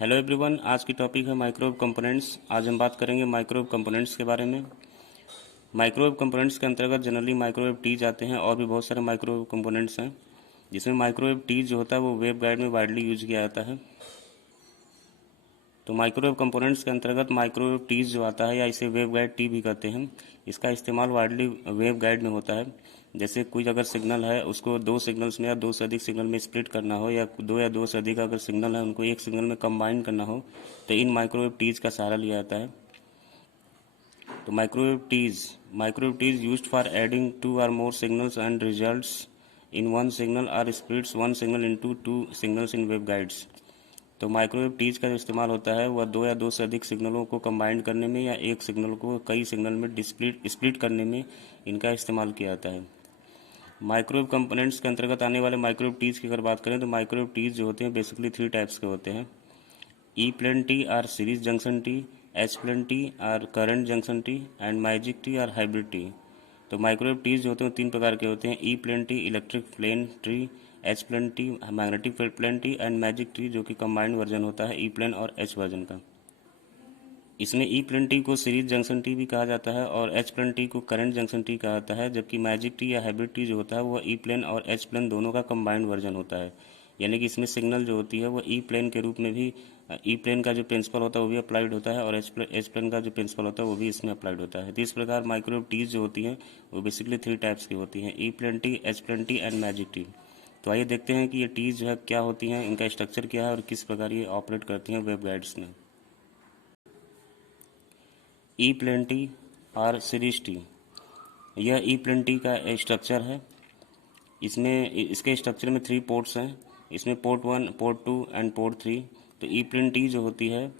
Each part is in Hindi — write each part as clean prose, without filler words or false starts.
हेलो एवरीवन, आज की टॉपिक है माइक्रोवेव कंपोनेंट्स। आज हम बात करेंगे माइक्रोवेव कंपोनेंट्स के बारे में। माइक्रोवेव कंपोनेंट्स के अंतर्गत जनरली माइक्रोवेव टीज आते हैं और भी बहुत सारे माइक्रोवेव कंपोनेंट्स हैं, जिसमें माइक्रोवेव टीज जो होता है वो वेवगाइड में वाइडली यूज किया जाता है। तो माइक्रोवेव कंपोनेंट्स के अंतर्गत माइक्रोवेव टीज जो आता है या इसे वेवगाइड टी भी कहते हैं, इसका इस्तेमाल वाइडली वेवगाइड में होता है। जैसे कोई अगर सिग्नल है उसको दो सिग्नल्स में या दो से अधिक सिग्नल में स्प्लिट करना हो, या दो से अधिक अगर सिग्नल है उनको एक सिग्नल में कंबाइन करना हो, तो इन माइक्रोवेव टीज का सहारा लिया जाता है। तो microwave tees used for adding two और more signals and results in one signal और splits one signal into two signals in waveguides. तो माइक्रोवेव टीज का जो इस्तेमाल होता है वह दो या दो से अधिक सिग्नलों को कंबाइन करने में या एक सिग्नल को कई सिग्नल में स्प्लिट करने में इनका इस्तेमाल किया जाता है। माइक्रोवेव कंपोनेंट्स के अंतर्गत आने वाले माइक्रोवेव टीज की अगर बात करें तो माइक्रोवेव टीज जो होते हैं बेसिकली थ्री टाइप्स के होते हैं। E plane tee are series junction tee, H plane tee are current junction tee and magic tee are hybrid tee. तो माइक्रोवेव टीज जो होते हैं तीन प्रकार के होते हैं। E plane tee electric plane tee, H plane tee magnetic plane tee and magic tee जो कि कंबाइंड वर्जन होता है ई प्लेन और एच वर्जन का। इसमें ई प्लेन टी को सीरीज जंक्शन टी भी कहा जाता है और एच प्लेन टी को करंट जंक्शन टी कहा जाता है, जबकि मैजिक टी या हाइब्रिड टी जो होता है वो ई प्लेन और एच प्लेन दोनों का कंबाइंड वर्जन होता है। यानी कि इसमें सिग्नल जो होती है वो ई प्लेन के रूप में भी, ई प्लेन का जो प्रिंसिपल होता है वो भी अप्लाइड होता है और एच प्लेन का जो प्रिंसिपल होता है वो भी इसमें अप्लाइड होता है। तो इस प्रकार माइक्रोवेव टीज जो होती हैं वो बेसिकली थ्री टाइप्स की होती हैं, E plane tee, H plane tee and magic tee. तो आइए देखते हैं कि ये टीज जो है क्या होती हैं, इनका स्ट्रक्चर क्या है और किस प्रकार ये ऑपरेट करती हैं वेवगाइड्स में। ई प्लेन टी और सीरीज टी, यह ई प्लेन टी का स्ट्रक्चर है। इसमें इसके स्ट्रक्चर में थ्री पोर्ट्स हैं। इसमें पोर्ट 1, पोर्ट 2 एंड पोर्ट 3। तो ई प्लेन टी जो होती है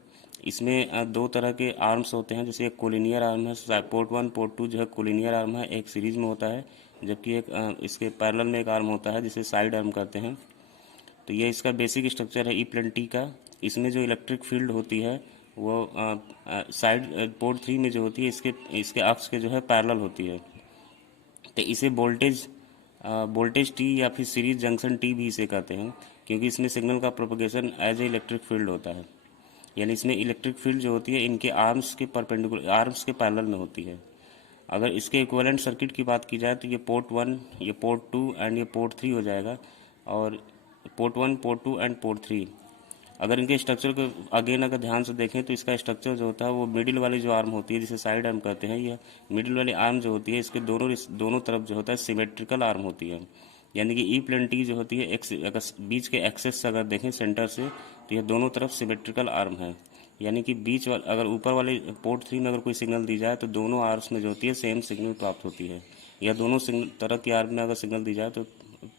इसमें दो तरह के आर्म्स होते हैं। जैसे एक कोलिनियर आर्म है, पोर्ट 1 पोर्ट 2 जो है कोलिनियर आर्म है, एक सीरीज में होता है, जबकि एक इसके पैरेलल में एक आर्म होता है जिसे साइड आर्म कहते हैं। तो ये इसका बेसिक स्ट्रक्चर है ई प्लेन टी का। इसमें जो इलेक्ट्रिक फील्ड होती है वो साइड पोर्ट 3 में जो होती है इसके इसके अक्ष के जो है पैरेलल होती है। तो इसे वोल्टेज टी या फिर सीरीज जंक्शन टी भी इसे कहते हैं, क्योंकि इसमें सिग्नल का propagation as a electric field होता है। यानी इसमें इलेक्ट्रिक फील्ड जो होती है इनके आर्म्स के पैरेलल में होती है। अगर इसके इक्विवेलेंट सर्किट की बात की जाए तो ये पोर्ट 1, ये पोर्ट 2 एंड ये पोर्ट 3 हो जाएगा। और पोर्ट 1, पोर्ट 2 एंड पोर्ट 3, अगर इनके स्ट्रक्चर को अगेन अगर ध्यान से देखें तो इसका स्ट्रक्चर जो होता है वो मिडिल वाली जो आर्म होती है जिसे साइड आर्म कहते हैं, यह मिडिल वाली आर्म जो होती है इसके दोनों तरफ जो होता है सिमेट्रिकल आर्म होती है। यानी कि ई प्लेन टी जो होती है अगर बीच के एक्सेस से अगर देखें सेंटर से तो यह दोनों तरफ सिमेट्रिकल आर्म है। यानी कि अगर ऊपर वाले पोर्ट 3 में अगर कोई सिग्नल दी जाए तो दोनों आर्म्स में जो होती है सेम सिग्नल प्राप्त होती है, या दोनों तरह की आर्म में अगर सिग्नल दी जाए तो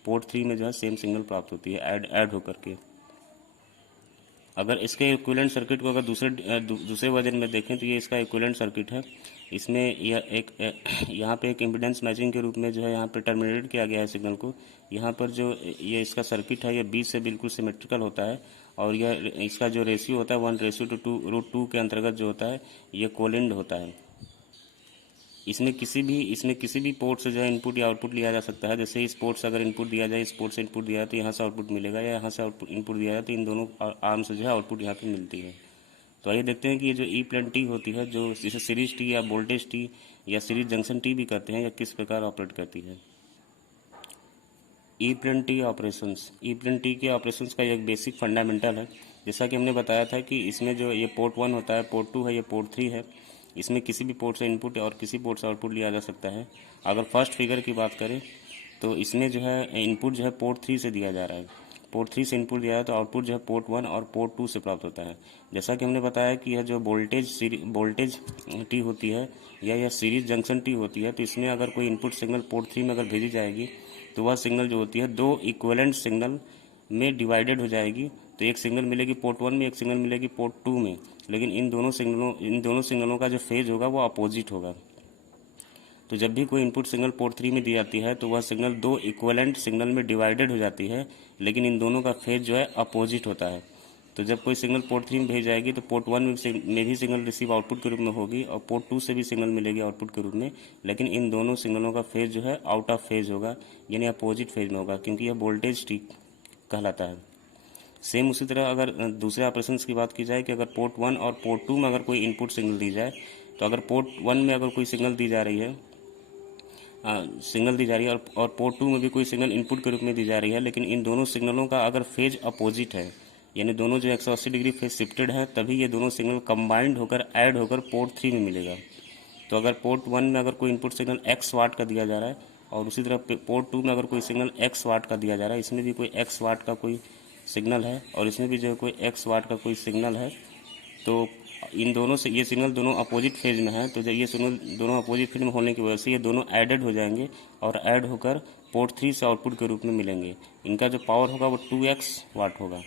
पोर्ट 3 में जो है सेम सिग्नल प्राप्त होती है ऐड होकर के। अगर इसके इक्विवेलेंट सर्किट को अगर दूसरे वर्जन में देखें तो ये इसका इक्विवेलेंट सर्किट है। इसमें यह एक यहाँ पे एक इम्पीडेंस मैचिंग के रूप में जो है यहाँ पे टर्मिनेट किया गया है सिग्नल को। यहाँ पर जो ये इसका सर्किट है ये बीच से बिल्कुल सिमेट्रिकल होता है और यह इसका जो रेशियो होता है 1:2 के अंतर्गत जो होता है ये कोलिन्ड होता है। इसमें किसी भी पोर्ट से जो है इनपुट या आउटपुट लिया जा सकता है। जैसे इस पोर्ट से अगर इनपुट दिया जाए, इस पोर्ट से इनपुट दिया जाए तो यहाँ से आउटपुट मिलेगा, या यहाँ से आउटपुट इनपुट दिया जाए तो इन दोनों आर्म से जो है आउटपुट यहाँ पे मिलती है। तो आइए देखते हैं कि ये जो ई प्लेन टी होती है, जो जिसे सीरीज टी या वोल्टेज टी या सीरीज जंक्शन टी भी कहते हैं, या किस प्रकार ऑपरेट करती है। E plane tee operations, E plane tee के ऑपरेशंस का एक बेसिक फंडामेंटल है। जैसा कि हमने बताया था कि इसमें जो ये पोर्ट 1 होता है, पोर्ट 2 है, ये पोर्ट 3 है। इसमें किसी भी पोर्ट से इनपुट और किसी पोर्ट से आउटपुट लिया जा सकता है। अगर फर्स्ट फिगर की बात करें तो इसमें जो है इनपुट जो है पोर्ट 3 से दिया जा रहा है। पोर्ट 3 से इनपुट दिया है तो आउटपुट जो है पोर्ट 1 और पोर्ट 2 से प्राप्त होता है। जैसा कि हमने बताया कि यह जो वोल्टेज टी होती है या यह सीरीज जंक्शन टी होती है, तो इसमें अगर कोई इनपुट सिग्नल पोर्ट 3 में अगर भेजी जाएगी तो वह सिग्नल जो होती है दो इक्विवेलेंट सिग्नल में डिवाइडेड हो जाएगी। तो एक सिग्नल मिलेगी पोर्ट 1 में, एक सिग्नल मिलेगी पोर्ट 2 में, लेकिन इन दोनों सिग्नलों का जो फेज होगा वो अपोजिट होगा। तो जब भी कोई इनपुट सिग्नल पोर्ट 3 में दी जाती है तो वह सिग्नल दो इक्विवेलेंट सिग्नल में डिवाइडेड हो जाती है, लेकिन इन दोनों का फेज जो है अपोजिट होता है। तो जब कोई सिग्नल पोर्ट 3 में भेज जाएगी तो पोर्ट 1 में भी सिग्नल रिसीव आउटपुट के रूप में होगी और पोर्ट 2 से भी सिग्नल मिलेगी आउटपुट के रूप में, लेकिन इन दोनों सिग्नलों का फेज जो है आउट ऑफ फेज होगा, यानी अपोजिट फेज में होगा, क्योंकि यह वोल्टेज टी कहलाता है। सेम उसी तरह अगर दूसरे ऑपरेशंस की बात की जाए कि अगर पोर्ट 1 और पोर्ट 2 में अगर कोई इनपुट सिग्नल दी जाए, तो अगर पोर्ट 1 में अगर कोई सिग्नल दी जा रही है, और पोर्ट 2 में भी कोई सिग्नल इनपुट के रूप में दी जा रही है, लेकिन इन दोनों सिग्नलों का अगर फेज अपोजिट है, यानी दोनों जो 180 डिग्री फेज शिफ्टेड है, तभी ये दोनों सिग्नल कंबाइंड होकर ऐड होकर पोर्ट 3 में मिलेगा। तो अगर पोर्ट 1 में अगर कोई इनपुट सिग्नल x वाट का दिया जा रहा है और उसी तरह पोर्ट 2 में अगर कोई सिग्नल x वाट का दिया जा रहा है, इसमें भी कोई x वाट का कोई सिग्नल है और इसमें भी जो है कोई x वाट का कोई सिग्नल है, तो इन दोनों से ये सिग्नल दोनों अपोजिट फेज में है, तो जब ये सिग्नल दोनों अपोजिट फेज में होने की वजह से ये दोनों एडेड हो जाएंगे और ऐड होकर पोर्ट 3 से आउटपुट के रूप में मिलेंगे। इनका जो पावर होगा वो 2x वाट होगा।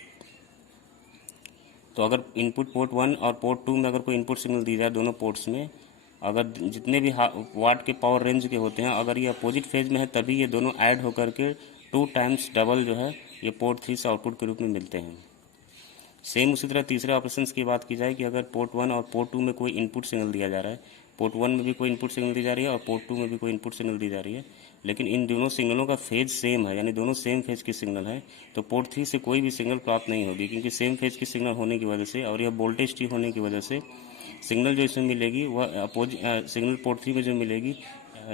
तो अगर इनपुट पोर्ट 1 और पोर्ट 2 में अगर कोई इनपुट सिग्नल दी जाए दोनों पोर्ट्स में, अगर जितने भी वाट के पावर रेंज के होते हैं, अगर ये अपोजिट फेज में है, तभी ये दोनों ऐड होकर के 2 टाइम्स डबल जो है ये पोर्ट 3 से आउटपुट के रूप में मिलते हैं। सेम उसी तरह तीसरे ऑपरेशंस की बात की जाए कि अगर पोर्ट 1 और पोर्ट 2 में कोई इनपुट सिग्नल दिया जा रहा है, पोर्ट 1 में भी कोई इनपुट सिग्नल दी जा रही है और पोर्ट 2 में भी कोई इनपुट सिग्नल दी जा रही है, लेकिन इन दोनों सिग्नलों का फेज सेम है, यानी दोनों सेम फेज की सिग्नल है, तो पोर्ट 3 से कोई भी सिग्नल प्राप्त नहीं होगी, क्योंकि सेम फेज की सिग्नल होने की वजह से और यह वोल्टेज टी होने की वजह से सिग्नल जो इसमें मिलेगी वह सिग्नल पोर्ट 3 में जो मिलेगी,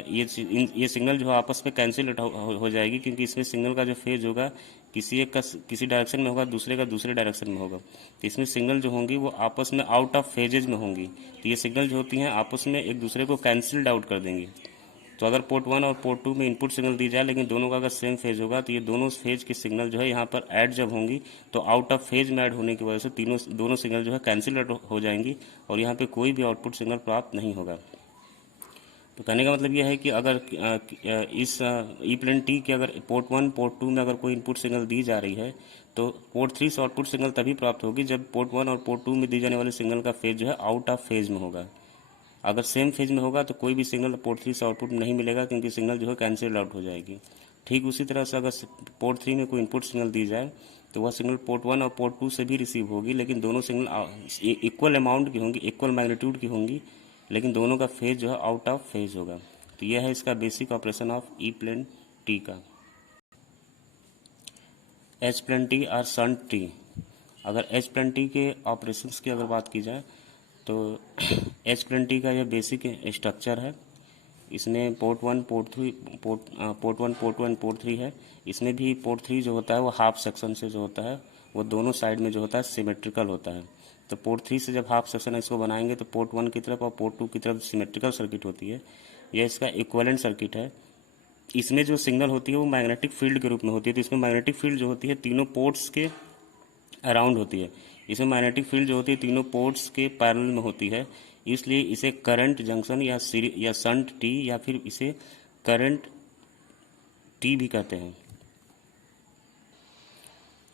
ये सिग्नल जो आपस में कैंसिल हो जाएगी, क्योंकि इसमें सिग्नल का जो फेज होगा किसी एक का किसी डायरेक्शन में होगा, दूसरे का दूसरे डायरेक्शन में होगा, तो इसमें सिग्नल जो होंगी वो आपस में आउट ऑफ फेजेज में होंगी, तो ये सिग्नल जो होती हैं आपस में एक दूसरे को कैंसिल्ड आउट कर देंगी। तो अगर पोर्ट 1 और पोर्ट 2 में इनपुट सिग्नल दी जाए लेकिन दोनों का अगर सेम फेज होगा, तो ये दोनों फेज की सिग्नल जो है यहाँ पर ऐड जब होंगी तो आउट ऑफ फेज में ऐड होने की वजह से दोनों सिग्नल जो है कैंसिल हो जाएंगी और यहाँ पे कोई भी आउटपुट सिग्नल प्राप्त नहीं होगा। तो कहने का मतलब यह है कि अगर इस ई प्लेन टी के अगर पोर्ट 1 पोर्ट 2 में अगर कोई इनपुट सिग्नल दी जा रही है, तो पोर्ट 3 से आउटपुट सिग्नल तभी प्राप्त होगी जब पोर्ट 1 और पोर्ट 2 में दी जाने वाले सिग्नल का फेज जो है आउट ऑफ फेज में होगा। अगर सेम फेज में होगा तो कोई भी सिग्नल पोर्ट 3 से आउटपुट नहीं मिलेगा, क्योंकि सिग्नल जो है कैंसिल आउट हो जाएगी। ठीक उसी तरह से अगर पोर्ट 3 में कोई इनपुट सिग्नल दी जाए तो वह सिग्नल पोर्ट 1 और पोर्ट 2 से भी रिसीव होगी, लेकिन दोनों सिग्नल इक्वल अमाउंट की होंगी, इक्वल मैग्नीट्यूड की होंगी, लेकिन दोनों का फेज जो है आउट ऑफ फेज होगा। तो यह है इसका basic operation of E plane tee का। एच प्लेन टी और शंट टी। अगर एच प्लेन टी के ऑपरेशंस की अगर बात की जाए तो एच प्लेन टी का यह बेसिक स्ट्रक्चर है। इसमें पोर्ट 1 पोर्ट 3 पोर्ट 3 है। इसमें भी पोर्ट 3 जो होता है वो हाफ सेक्शन से जो होता है वो दोनों साइड में जो होता है सिमेट्रिकल होता है। तो पोर्ट 3 से जब हाफ सेक्शन इसको बनाएंगे तो पोर्ट 1 की तरफ और पोर्ट 2 की तरफ सिमेट्रिकल सर्किट होती है। यह इसका इक्विवेलेंट सर्किट है। इसमें जो सिग्नल होती है वो मैग्नेटिक फील्ड के रूप में होती है। तो इसमें मैग्नेटिक फील्ड जो होती है तीनों पोर्ट्स के अराउंड होती है। इसमें मैग्नेटिक फील्ड जो होती है तीनों पोर्ट्स के पैरेलल में होती है, इसलिए इसे करंट जंक्शन या शंट टी या फिर इसे करंट टी भी कहते हैं।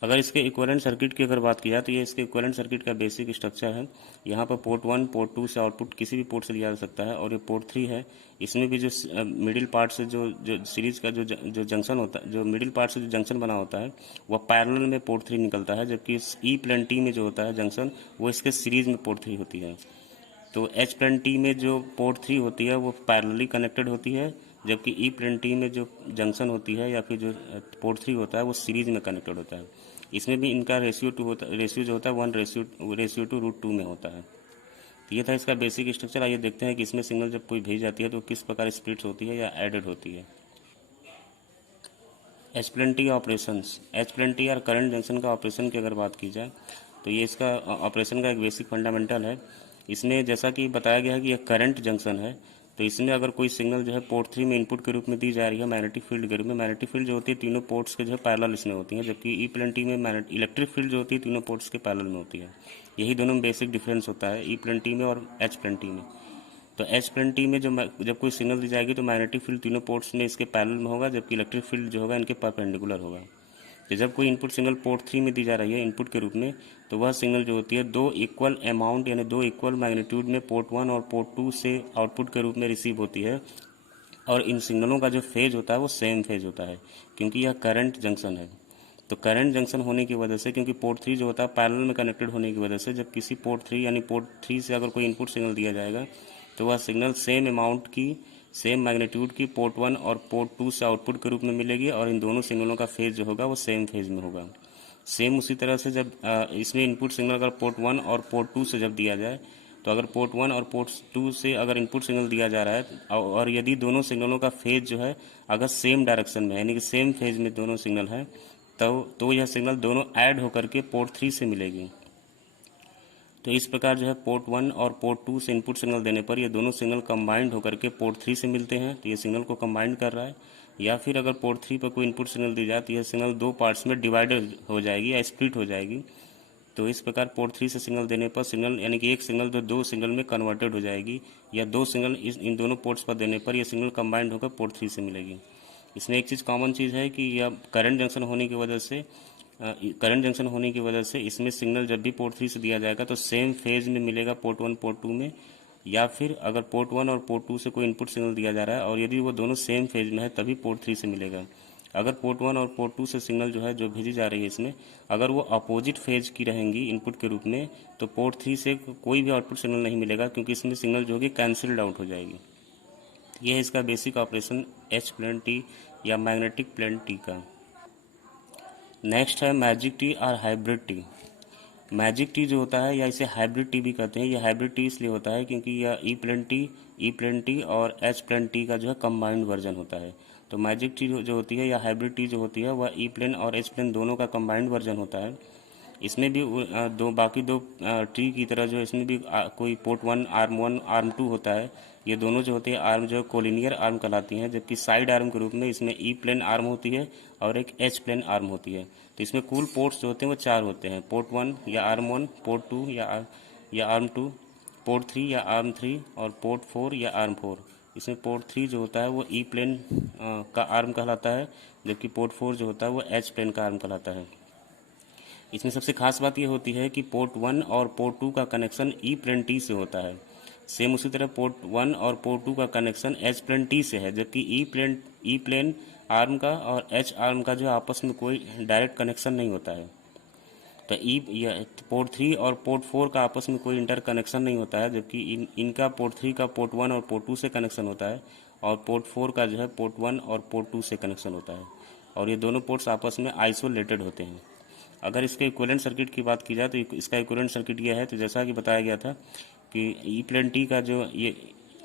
अगर इसके इक्विवेलेंट सर्किट की अगर बात की जाए तो ये इसके इक्विवेलेंट सर्किट का बेसिक स्ट्रक्चर है। यहाँ पर पोर्ट 1 पोर्ट 2 से आउटपुट किसी भी पोर्ट से लिया जा सकता है, और ये पोर्ट 3 है। इसमें भी जो मिडिल पार्ट से जो सीरीज का जो जंक्शन होता है, जो मिडिल पार्ट से जो जंक्शन बना होता है वह पैरेलल में पोर्ट 3 निकलता है, जबकि इस ई प्लेन टी में जो होता है जंक्शन वो इसके सीरीज में पोर्ट 3 होती है। तो एच प्लेन टी में जो पोर्ट 3 होती है वो पैरेलली कनेक्टेड होती है, जबकि ई प्लेन टी में जो जंक्शन होती है या फिर जो पोर्ट 3 होता है वो सीरीज में कनेक्टेड होता है। इसमें भी इनका रेशियो जो होता है 1:√2 में होता है। तो ये था इसका बेसिक स्ट्रक्चर। आइए देखते हैं कि इसमें सिग्नल जब कोई भेज जाती है तो किस प्रकार स्प्लिट्स होती है या एडेड होती है। H plane tee operations. H plane tee और करंट जंक्शन का ऑपरेशन की अगर बात की जाए तो ये इसका ऑपरेशन का एक बेसिक फंडामेंटल है। इसमें जैसा कि बताया गया है कि यह करंट जंक्शन है, तो इसमें अगर कोई सिग्नल जो है पोर्ट 3 में इनपुट के रूप में दी जा रही है मैग्नेटिक फील्ड के रूप में, मैग्नेटिक फील्ड जो होती है तीनों पोर्ट्स के जो है पैरेलल इसमें होती है, जबकि ई प्लेन टी में इलेक्ट्रिक फील्ड जो होती है तीनों पोर्ट्स के पैरेलल में होती है। यही दोनों में बेसिक डिफरेंस होता है ई प्लेन टी में और एच प्लेन टी में। तो एच प्लेन टी में जब कोई सिग्नल दी जाएगी तो मैग्नेटिक फील्ड तीनों पोर्ट्स में इसके पैरेलल में होगा, जबकि इलेक्ट्रिक फील्ड जो होगा इनके परपेंडिकुलर होगा। तो जब कोई इनपुट सिग्नल पोर्ट 3 में दी जा रही है इनपुट के रूप में, तो वह सिग्नल जो होती है दो इक्वल अमाउंट यानी दो इक्वल मैग्नीट्यूड में पोर्ट 1 और पोर्ट 2 से आउटपुट के रूप में रिसीव होती है, और इन सिग्नलों का जो फेज होता है वो सेम फेज होता है, क्योंकि यह करंट जंक्शन है। तो करंट जंक्शन होने की वजह से, क्योंकि पोर्ट 3 जो होता है पैरेलल में कनेक्टेड होने की वजह से, जब किसी पोर्ट 3 यानी पोर्ट 3 से अगर कोई इनपुट सिग्नल दिया जाएगा तो वह सिग्नल सेम अमाउंट की सेम मैग्नीट्यूड की पोर्ट 1 और पोर्ट 2 से आउटपुट के रूप में मिलेगी, और इन दोनों सिग्नलों का फेज जो होगा वो सेम फेज में होगा। सेम उसी तरह से जब इसमें इनपुट सिग्नल अगर पोर्ट 1 और पोर्ट 2 से जब दिया जाए, तो अगर पोर्ट 1 और पोर्ट 2 से अगर इनपुट सिग्नल दिया जा रहा है और यदि दोनों सिग्नलों का फेज जो है अगर सेम डायरेक्शन में है, यानी कि सेम फेज में दोनों सिग्नल हैं, तो यह सिग्नल दोनों ऐड होकर के पोर्ट 3 से मिलेगी। तो इस प्रकार जो है पोर्ट 1 और पोर्ट 2 से इनपुट सिग्नल देने पर ये दोनों सिग्नल कंबाइंड होकर के पोर्ट 3 से मिलते हैं, तो ये सिग्नल को कंबाइंड कर रहा है। या फिर अगर पोर्ट 3 पर कोई इनपुट सिग्नल दी जाए तो यह सिग्नल दो पार्ट्स में डिवाइडेड हो जाएगी या स्प्लिट हो जाएगी। तो इस प्रकार पोर्ट 3 से सिग्नल देने पर सिग्नल यानी कि एक सिग्नल दो सिग्नल में कन्वर्टेड हो जाएगी, या दो सिग्नल इन दोनों पोर्ट्स पर देने पर यह सिग्नल कंबाइंड होकर पोर्ट 3 से मिलेगी। इसमें एक चीज़ कॉमन चीज़ है कि यह करंट जंक्शन होने की वजह से इसमें सिग्नल जब भी पोर्ट 3 से दिया जाएगा तो सेम फेज में मिलेगा पोर्ट 1 पोर्ट 2 में, या फिर अगर पोर्ट 1 और पोर्ट 2 से कोई इनपुट सिग्नल दिया जा रहा है और यदि वो दोनों सेम फेज में है तभी पोर्ट 3 से मिलेगा। अगर पोर्ट 1 और पोर्ट 2 से सिग्नल जो भेजी जा रही है इसमें अगर वो अपोजिट फेज की रहेंगी इनपुट के रूप में, तो पोर्ट 3 से कोई भी आउटपुट सिग्नल नहीं मिलेगा, क्योंकि इसमें सिग्नल जो होगी कैंसल्ड आउट हो जाएगी। यह है इसका basic operation H plane tee या मैग्नेटिक प्लेन टी का। नेक्स्ट है मैजिक टी और हाइब्रिड टी। मैजिक टी जो होता है या इसे हाइब्रिड टी भी कहते हैं, यह हाइब्रिड टी इसलिए होता है क्योंकि यह ई प्लेन टी और एच प्लेन टी का जो है कंबाइंड वर्जन होता है। तो मैजिक टी जो होती है या हाइब्रिड टी जो होती है वह ई प्लेन और एच प्लेन दोनों का कंबाइंड वर्जन होता है। इसमें भी बाकी दो ट्री की तरह जो इसमें भी कोई पोर्ट 1 आर्म 2 होता है। ये दोनों जो होते हैं आर्म जो कोलिनियर आर्म कहलाती हैं, जबकि साइड आर्म के रूप में इसमें ई प्लेन आर्म होती है और एक एच प्लेन आर्म होती है। तो इसमें कुल पोर्ट्स जो होते हैं वो 4 होते हैं, पोर्ट 1 या आर्म 1, पोर्ट 2 या आर्म 2, पोर्ट 3 या आर्म 3 और पोर्ट 4 या आर्म 4। इसमें पोर्ट 3 जो होता है वो ई प्लेन का आर्म कहलाता है, जबकि पोर्ट 4 जो होता है वो एच प्लेन का आर्म कहलाता है। इसमें सबसे खास बात यह होती है कि पोर्ट 1 और पोर्ट 2 का कनेक्शन ई प्लेन टी से होता है। सेम उसी तरह पोर्ट 1 और पोर्ट 2 का कनेक्शन एच प्लेन टी से है, जबकि ई प्लेन आर्म का और एच आर्म का जो आपस में कोई डायरेक्ट कनेक्शन नहीं होता है। तो पोर्ट 3 और पोर्ट 4 का आपस में कोई इंटर कनेक्शन नहीं होता है, जबकि इनका पोर्ट 3 का पोर्ट 1 और पोर्ट 2 से कनेक्शन होता है और पोर्ट 4 का जो है पोर्ट 1 और पोर्ट 2 से कनेक्शन होता है, और ये दोनों पोर्ट्स आपस में आइसोलेटेड होते हैं। अगर इसके इक्विवेलेंट सर्किट की बात की जाए तो इसका इक्विवेलेंट सर्किट यह है, तो जैसा कि बताया गया था कि ई प्लेन टी का जो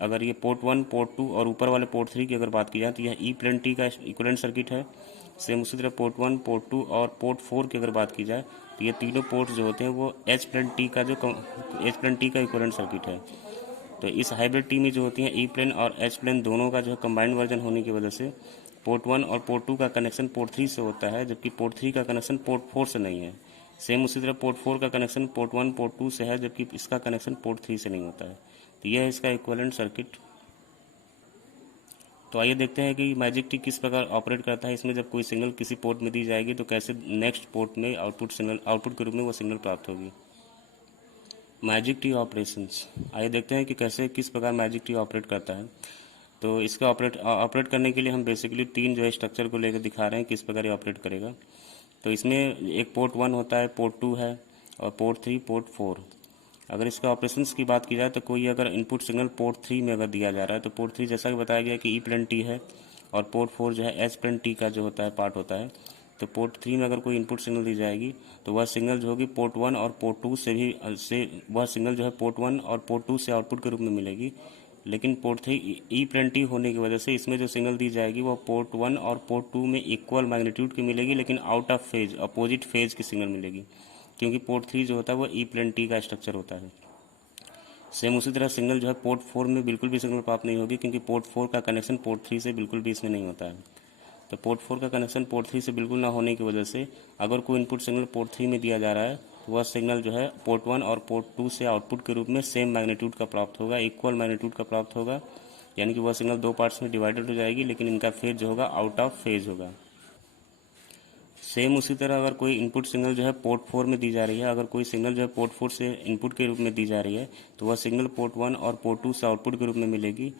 अगर ये पोर्ट 1 पोर्ट 2 और ऊपर वाले पोर्ट 3 की अगर बात की जाए तो यह ई प्लेन टी का इक्विवेलेंट सर्किट है। सेम उसी तरह पोर्ट 1 पोर्ट 2 और पोर्ट 4 की अगर बात की जाए तो ये तीनों पोर्ट्स जो होते हैं वो एच प्लेन टी का इक्विवेलेंट सर्किट है। तो इस हाइब्रिड टी में जो होती हैं ई प्लेन और एच प्लेन दोनों का जो है कंबाइंड वर्जन होने की वजह से पोर्ट 1 और पोर्ट 2 का कनेक्शन पोर्ट 3 से होता है, जबकि पोर्ट 3 का कनेक्शन पोर्ट 4 से नहीं है। सेम उसी तरह पोर्ट 4 का कनेक्शन पोर्ट 1 पोर्ट 2 से है, जबकि इसका कनेक्शन पोर्ट 3 से नहीं होता है। तो यह है इसका इक्विवेलेंट सर्किट। तो आइए देखते हैं कि मैजिक टी किस प्रकार ऑपरेट करता है। इसमें जब कोई सिग्नल किसी पोर्ट में दी जाएगी तो कैसे नेक्स्ट पोर्ट में आउटपुट के रूप में वो सिग्नल प्राप्त होगी। मैजिक टी ऑपरेशंस, आइए देखते हैं कि कैसे किस प्रकार मैजिक टी ऑपरेट करता है। तो इसका ऑपरेट करने के लिए हम बेसिकली 3 जो है स्ट्रक्चर को लेकर दिखा रहे हैं किस प्रकार ये ऑपरेट करेगा। तो इसमें एक पोर्ट 1 होता है, पोर्ट 2 है और पोर्ट 3 पोर्ट 4। अगर इसका ऑपरेशंस की बात की जाए तो कोई अगर इनपुट सिग्नल पोर्ट 3 में अगर दिया जा रहा है तो पोर्ट 3 जैसा कि बताया गया कि ई प्लेन टी है और पोर्ट 4 जो है एच प्लेन टी का जो होता है पार्ट होता है। तो पोर्ट 3 में अगर कोई इनपुट सिग्नल दी जाएगी तो वह सिग्नल जो होगी पोर्ट 1 और पोर्ट 2 से वह सिग्नल जो है पोर्ट 1 और पोर्ट 2 से आउटपुट के रूप में मिलेगी। लेकिन पोर्ट 3 ई प्लेन टी होने की वजह से इसमें जो सिग्नल दी जाएगी वो पोर्ट 1 और पोर्ट 2 में इक्वल मैग्नीट्यूड की मिलेगी, लेकिन out of phase opposite phase की सिग्नल मिलेगी, क्योंकि पोर्ट 3 जो होता है वो ई प्लेन टी का स्ट्रक्चर होता है। सेम उसी तरह सिग्नल जो है पोर्ट 4 में बिल्कुल भी सिग्नल प्राप्त नहीं होगी, क्योंकि पोर्ट 4 का कनेक्शन पोर्ट 3 से बिल्कुल भी इसमें नहीं होता है। तो पोर्ट 4 का कनेक्शन पोर्ट 3 से बिल्कुल ना होने की वजह से अगर कोई इनपुट सिग्नल पोर्ट 3 में दिया जा रहा है तो वह सिग्नल जो है पोर्ट 1 और पोर्ट 2 से आउटपुट के रूप में सेम मैग्नीट्यूड का प्राप्त होगा, इक्वल मैग्नीट्यूड का प्राप्त होगा, यानी कि वह सिग्नल दो पार्ट्स में डिवाइडेड हो जाएगी, लेकिन इनका फेज जो होगा आउट ऑफ फेज होगा। सेम उसी तरह अगर कोई इनपुट सिग्नल जो है पोर्ट 4 में दी जा रही है, अगर कोई सिग्नल जो है पोर्ट 4 से इनपुट के रूप में दी जा रही है तो वह सिग्नल पोर्ट 1 और पोर्ट 2 से आउटपुट के रूप में मिलेगी।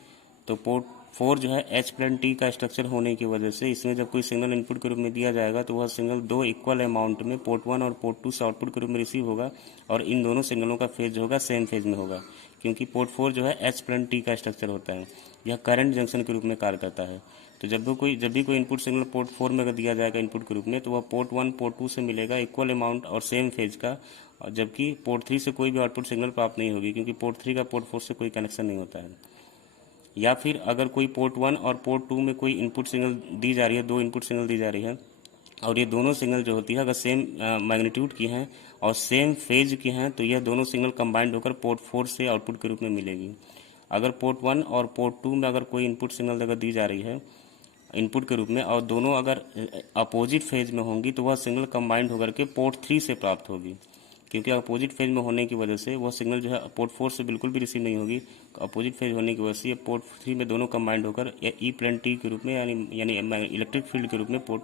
तो पोर्ट 4 जो है एच प्लेन टी का स्ट्रक्चर होने की वजह से इसमें जब कोई सिग्नल इनपुट के रूप में दिया जाएगा तो वह सिग्नल दो इक्वल अमाउंट में पोर्ट 1 और पोर्ट 2 से आउटपुट के रूप में रिसीव होगा, और इन दोनों सिग्नलों का फेज जो होगा सेम फेज में होगा, क्योंकि पोर्ट 4 जो है एच प्लेन टी का स्ट्रक्चर होता है। यह करंट जंक्शन के रूप में कार्य करता है। तो जब भी कोई इनपुट सिग्नल पोर्ट 4 में अगर दिया जाएगा इनपुट के रूप में, तो वह पोर्ट 1 पोर्ट 2 से मिलेगा इक्वल अमाउंट और सेम फेज का, और जबकि पोर्ट 3 से कोई भी आउटपुट सिग्नल प्राप्त नहीं होगी, क्योंकि पोर्ट 3 का पोर्ट 4 से कोई कनेक्शन नहीं होता है। या फिर अगर कोई पोर्ट 1 और पोर्ट 2 में कोई इनपुट सिग्नल दी जा रही है, 2 इनपुट सिग्नल दी जा रही है, और ये दोनों सिग्नल जो होती है अगर सेम मैग्नीट्यूड की हैं और सेम फेज की हैं, तो यह दोनों सिग्नल कंबाइंड होकर पोर्ट 4 से आउटपुट के रूप में मिलेगी। अगर पोर्ट 1 और पोर्ट 2 में अगर कोई इनपुट सिग्नल अगर दी जा रही है इनपुट के रूप में, और दोनों अगर अपोजिट फेज में होंगी, तो वह सिग्नल कंबाइंड होकर के पोर्ट 3 से प्राप्त होगी। क्योंकि अपोजिट फेज में होने की वजह से वह सिग्नल जो है पोर्ट 4 से बिल्कुल भी रिसीव नहीं होगी। अपोजिट फेज होने की वजह से ये पोर्ट 3 में दोनों कंबाइंड होकर ई प्लेन टी के रूप में यानी इलेक्ट्रिक फील्ड के रूप में पोर्ट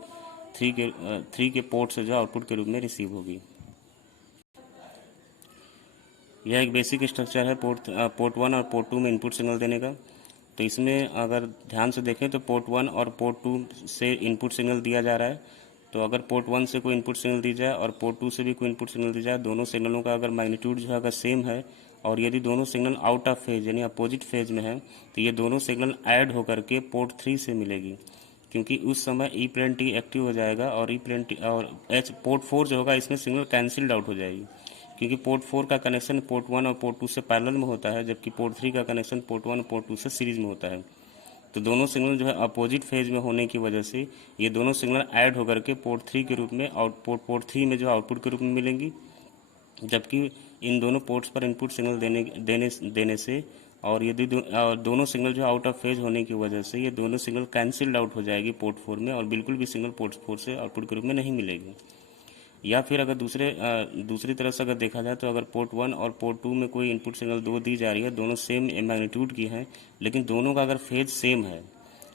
3 के पोर्ट से जो आउटपुट के रूप में रिसीव होगी। यह एक बेसिक स्ट्रक्चर है पोर्ट 1 और पोर्ट 2 में इनपुट सिग्नल देने का। तो इसमें अगर ध्यान से देखें तो पोर्ट 1 और पोर्ट 2 से इनपुट सिग्नल दिया जा रहा है। तो अगर पोर्ट 1 से कोई इनपुट सिग्नल दी जाए और पोर्ट 2 से भी कोई इनपुट सिग्नल दी जाए, दोनों सिग्नलों का अगर मैग्नीट्यूड जो है अगर सेम है, और यदि दोनों सिग्नल आउट ऑफ फेज यानी अपोजिट फेज में है, तो ये दोनों सिग्नल ऐड होकर के पोर्ट 3 से मिलेगी। क्योंकि उस समय ई प्लेन टी एक्टिव हो जाएगा और ई प्लेन टी और एच पोर्ट 4 जो होगा इसमें सिग्नल कैंसिल्ड आउट हो जाएगी। क्योंकि पोर्ट 4 का कनेक्शन पोर्ट 1 और पोर्ट 2 से पैरेलल में होता है, जबकि पोर्ट 3 का कनेक्शन पोर्ट 1 और पोर्ट 2 से सीरीज में होता है। तो दोनों सिग्नल जो है अपोजिट फेज में होने की वजह से ये दोनों सिग्नल ऐड होकर के पोर्ट 3 के रूप में पोर्ट 3 में जो आउटपुट के रूप में मिलेंगी। जबकि इन दोनों पोर्ट्स पर इनपुट सिग्नल देने से और यदि दोनों सिग्नल जो आउट ऑफ फेज होने की वजह से ये दोनों सिग्नल कैंसिल्ड आउट हो जाएगी पोर्ट 4 में, और बिल्कुल भी सिग्नल पोर्ट 4 से आउटपुट के रूप में नहीं मिलेगी। या फिर अगर दूसरी तरह से अगर देखा जाए, तो अगर पोर्ट 1 और पोर्ट 2 में कोई इनपुट सिग्नल दो दी जा रही है, दोनों सेम मैग्नीट्यूड की हैं, लेकिन दोनों का अगर फेज सेम है,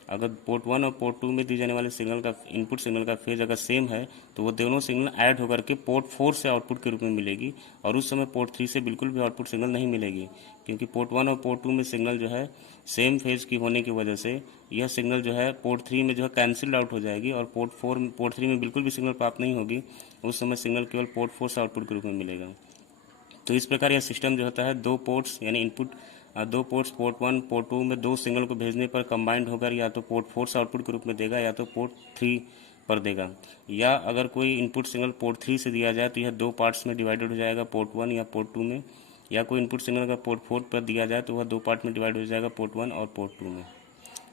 अगर पोर्ट 1 और पोर्ट 2 में दी जाने वाले सिग्नल का इनपुट सिग्नल का फेज अगर सेम है, तो वो दोनों सिग्नल ऐड होकर के पोर्ट 4 से आउटपुट के रूप में मिलेगी, और उस समय पोर्ट 3 से बिल्कुल भी आउटपुट सिग्नल नहीं मिलेगी। क्योंकि पोर्ट 1 और पोर्ट 2 में सिग्नल जो है सेम फेज की होने की वजह से यह सिग्नल जो है पोर्ट 3 में जो है कैंसिल्ड आउट हो जाएगी, और पोर्ट 3 में बिल्कुल भी सिग्नल प्राप्त नहीं होगी। उस समय सिग्नल केवल पोर्ट 4 से आउटपुट के रूप में मिलेगा। तो इस प्रकार यह सिस्टम जो होता है दो पोर्ट्स यानी इनपुट दो पोर्ट्स पोर्ट 1 पोर्ट 2 में दो सिग्नल को भेजने पर कंबाइंड होकर या तो पोर्ट 4 से आउटपुट के रूप में देगा, या तो पोर्ट 3 पर देगा। या अगर कोई इनपुट सिग्नल पोर्ट 3 से दिया जाए, तो यह दो पार्ट्स में डिवाइडेड हो जाएगा, पोर्ट 1 या पोर्ट 2 में। या कोई इनपुट सिग्नल अगर पोर्ट 4 पर दिया जाए, तो वह दो पार्ट में डिवाइड हो जाएगा, पोर्ट 1 और पोर्ट 2 में।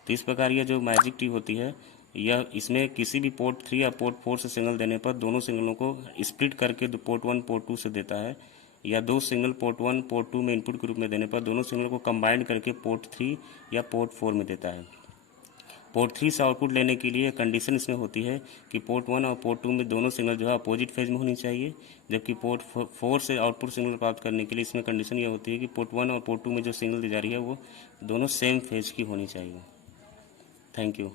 तो इस प्रकार यह जो मैजिक टी होती है, यह इसमें किसी भी पोर्ट 3 या पोर्ट 4 से सिग्नल देने पर दोनों सिग्नलों को स्प्लिट करके पोर्ट 1 पोर्ट 2 से देता है, या दो सिग्नल पोर्ट 1 पोर्ट 2 में इनपुट के रूप में देने पर दोनों सिग्नल को कंबाइंड करके पोर्ट 3 या पोर्ट 4 में देता है। पोर्ट 3 से आउटपुट लेने के लिए कंडीशन इसमें होती है कि पोर्ट 1 और पोर्ट 2 में दोनों सिग्नल जो है अपोजिट फेज में होनी चाहिए, जबकि पोर्ट 4 से आउटपुट सिग्नल प्राप्त करने के लिए इसमें कंडीशन ये होती है कि पोर्ट 1 और पोर्ट 2 में जो सिग्नल दी जा रही है वो दोनों सेम फेज की होनी चाहिए। Thank you.